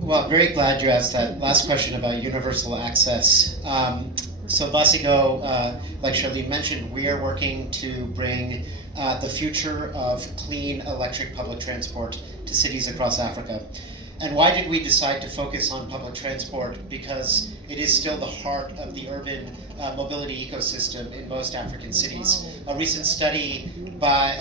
Well, I'm very glad you asked that last question about universal access. So Basigo, like Charlene mentioned, we are working to bring the future of clean electric public transport to cities across Africa. And why did we decide to focus on public transport? Because it is still the heart of the urban mobility ecosystem in most African cities. A recent study by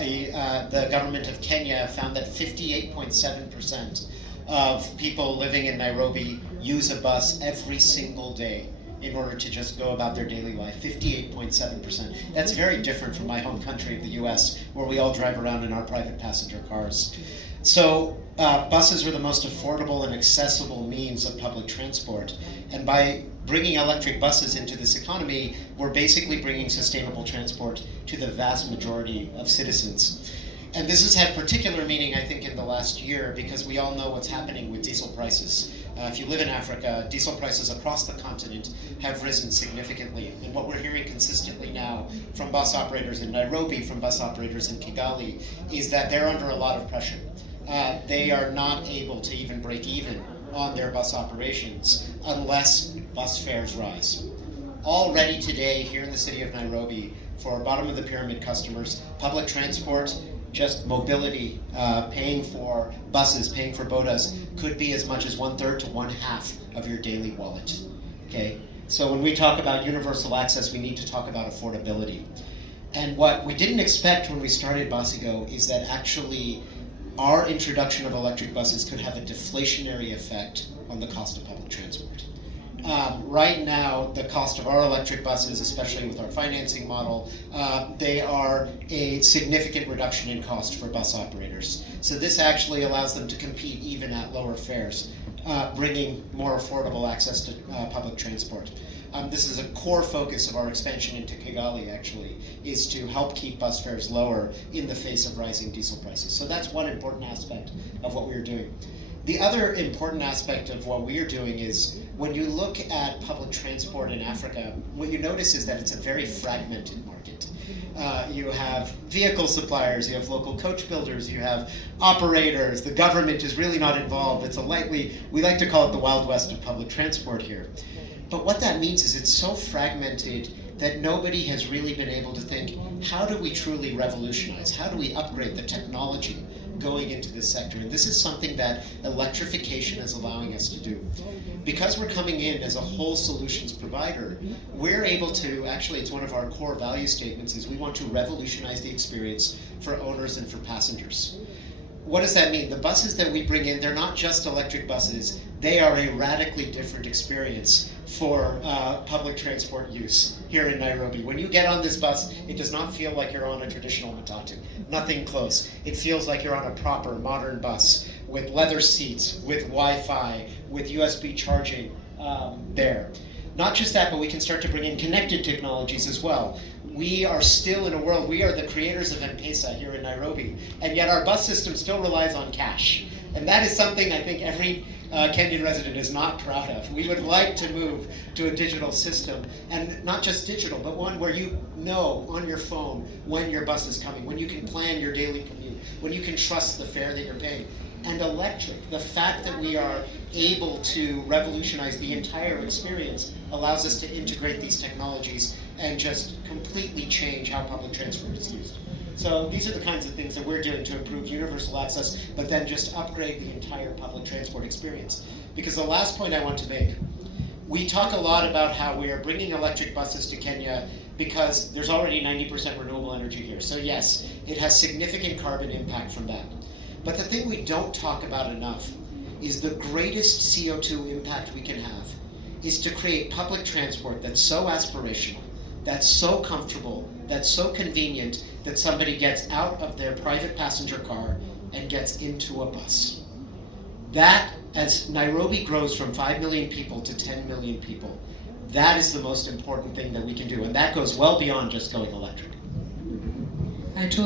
the government of Kenya found that 58.7% of people living in Nairobi use a bus every single day in order to just go about their daily life. 58.7%. That's very different from my home country of the US, where we all drive around in our private passenger cars. So buses are the most affordable and accessible means of public transport. And by bringing electric buses into this economy, we're basically bringing sustainable transport to the vast majority of citizens. And this has had particular meaning, I think, in the last year, because we all know what's happening with diesel prices. If you live in Africa, diesel prices across the continent have risen significantly. And what we're hearing consistently now from bus operators in Nairobi, from bus operators in Kigali, is that they're under a lot of pressure. They are not able to even break even on their bus operations unless bus fares rise. Already today, here in the city of Nairobi, for bottom of the pyramid customers, public transport, just mobility, paying for buses, paying for bodas, could be as much as 1/3 to 1/2 of your daily wallet. Okay? So when we talk about universal access, we need to talk about affordability. And what we didn't expect when we started Basigo is that actually our introduction of electric buses could have a deflationary effect on the cost of public transport. Right now, the cost of our electric buses, especially with our financing model, they are a significant reduction in cost for bus operators. So this actually allows them to compete even at lower fares, bringing more affordable access to public transport. This is a core focus of our expansion into Kigali, actually, is to help keep bus fares lower in the face of rising diesel prices. So that's one important aspect of what we're doing. The other important aspect of what we are doing is when you look at public transport in Africa, what you notice is that it's a very fragmented market. You have vehicle suppliers, you have local coach builders, you have operators, the government is really not involved. We like to call it the Wild West of public transport here. But what that means is it's so fragmented that nobody has really been able to think, how do we truly revolutionize? How do we upgrade the technology going into this sector? And this is something that electrification is allowing us to do. Because we're coming in as a whole solutions provider, we're able to, actually it's one of our core value statements, is we want to revolutionize the experience for owners and for passengers. What does that mean? The buses that we bring in, they're not just electric buses, they are a radically different experience for public transport use here in Nairobi. When you get on this bus, it does not feel like you're on a traditional matatu. Nothing close. It feels like you're on a proper modern bus with leather seats, with Wi-Fi, with USB charging there. Not just that, but we can start to bring in connected technologies as well. We are still in a world, we are the creators of M-Pesa here in Nairobi, and yet our bus system still relies on cash. And that is something I think every Kenyan resident is not proud of. We would like to move to a digital system, and not just digital, but one where you know on your phone when your bus is coming, when you can plan your daily commute, when you can trust the fare that you're paying. And electric, the fact that we are able to revolutionize the entire experience allows us to integrate these technologies and just completely change how public transport is used. So these are the kinds of things that we're doing to improve universal access, but then just upgrade the entire public transport experience. Because the last point I want to make, we talk a lot about how we are bringing electric buses to Kenya because there's already 90% renewable energy here. So yes, it has significant carbon impact from that. But the thing we don't talk about enough is the greatest CO2 impact we can have is to create public transport that's so aspirational, that's so comfortable, that's so convenient that somebody gets out of their private passenger car and gets into a bus. That, as Nairobi grows from 5 million people to 10 million people, that is the most important thing that we can do. And that goes well beyond just going electric.